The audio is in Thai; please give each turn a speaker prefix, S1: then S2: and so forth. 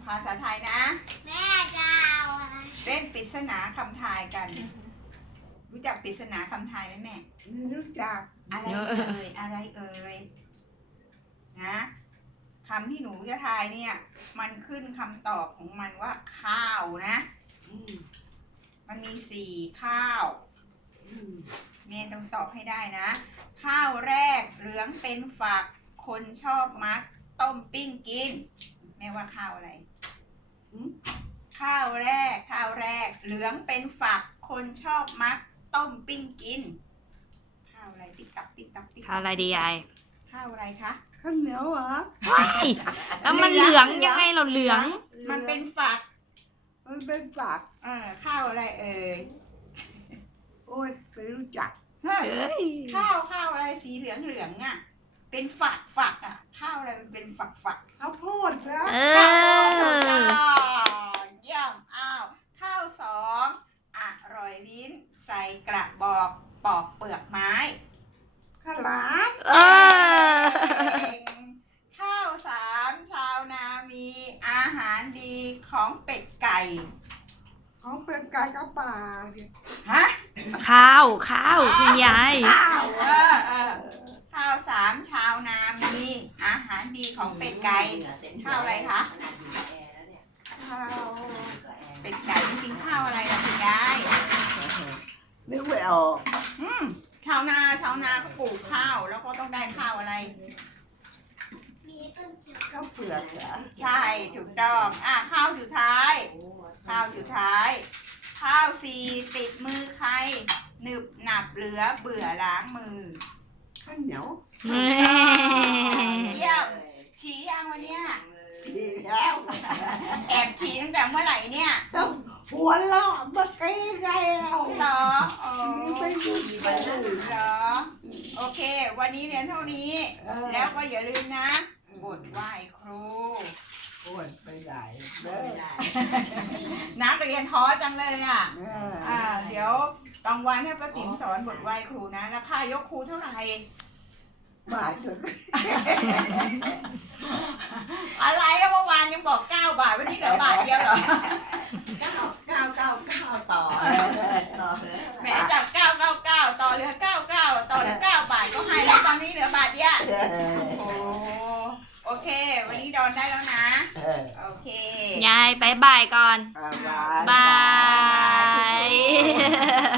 S1: ภาษาไทยนะ
S2: แม่จะเอาอะไร
S1: เล่นปริศนาคำทายกัน รู้จักปริศนาคำทายไหมแม่
S3: รู้จัก
S1: อะไรเอ่ยอะไรเอ่ยนะคำที่หนูจะทายเนี่ย มันขึ้นคำตอบของมันว่าข้าวนะ มันมี4ข้าวเมย์ต้องตอบให้ได้นะ ข้าวแรกเหลืองเป็นฝักคนชอบมักต้มปิ้งกินแม่ว่าข้าวอะไรข้าวแรกเหลืองเป็นฝักคนชอบมักต้มปิ้งกินข้าวอะไรติ๊กตักติ๊กตักติ๊กตัก
S4: ข้าวอะไรดียาย
S1: ข้าวอะไรคะ
S3: ข้าวเหนียวเหรอ
S4: ว้ายแล้วมันเหลืองยังไงเราเหลือง
S1: มันเป็นฝัก
S3: มันเป็นฝัก
S1: ข้าวอะไรเอ่ย
S3: โอ้ยไม่รู้จัก
S1: เฮ้ย
S4: เอ้ย
S1: ข้าวอะไรสีเหลืองอ่ะ เป็นฝักอ่ะ ข้าวอะไรมันเป็นฝัก
S3: ข้าวโพดนะ
S4: เอ
S1: ข้าวโพดถูก
S4: อ
S1: ต้องเยี่ยมข้าว2อร่อยลิ้นใส่กระบอกปอกเปลือกไม้
S3: ข้าวหลาม
S4: เออ
S1: ข้าว3ชาวนามีอาหารดีของเป็ดไก่
S3: ของเป็นไก่กระป่าสิ
S1: ฮะ
S4: ข้าวคุณยาย
S3: ข้าว
S1: ข้าว3ชาวนามีอาหารดีของเป็ดไก่ข้าวอะไรคะ
S3: ข้าว
S1: เป็ดไก่มันกินข้าวอะไรล่ะคุณยาย
S3: นึกไม่ออก
S1: ชาวนาก็ปลูกข้าวแล้วก็ต้องได้ข้าวอะไร
S2: มีต้นเขียว
S3: ข้าวเปลือกเหรอ
S1: ใช่ถูกต้องข้าวสุดท้าย ข้าว4ติดมือใครหนึบหนับเหลือเบื่อล้างมือ
S3: ข้าวเหนียว
S1: เยี่ยมฉี่ยังวันเนี้ย
S3: ดีแล้ว
S1: แอบฉี่ตั้งแต่เมื่อไหร่เนี่ย
S3: ต้องหัวเราะเมื่อกี้ไงเรา
S1: เหรอโอ้
S3: ไม่รู้จัก
S1: เหรอโอเค วันนี้เรียนเท่านี้ แล้วก็อย่าลืมนะบทไหว้ครู
S3: โอ้ยไปไหนเด้อ
S1: นักเรียนท้อจังเลยอ่ะ
S3: เออ
S1: เดี๋ยวกลางวันให้ป้าติ๋มสอนบทไหว้ครูนะแล้วค่ายกครูเท่าไหร่
S3: บาทถึง
S1: อะไรอะเมื่อวานยังบอก9 บาทวันนี้เหลือบาทเดียวเหรอ
S3: 999ต่อเลย
S1: แหมจาก999ต่อเหลือ99ต่อเหลือ9 บาทก็ให้แล้วตอนนี้เหลือบาทเดียวโอ้โอเค วันนี้ดอนได้แล้วนะ โอเค
S4: ยายบายบายก่อน
S3: บาย
S4: บาย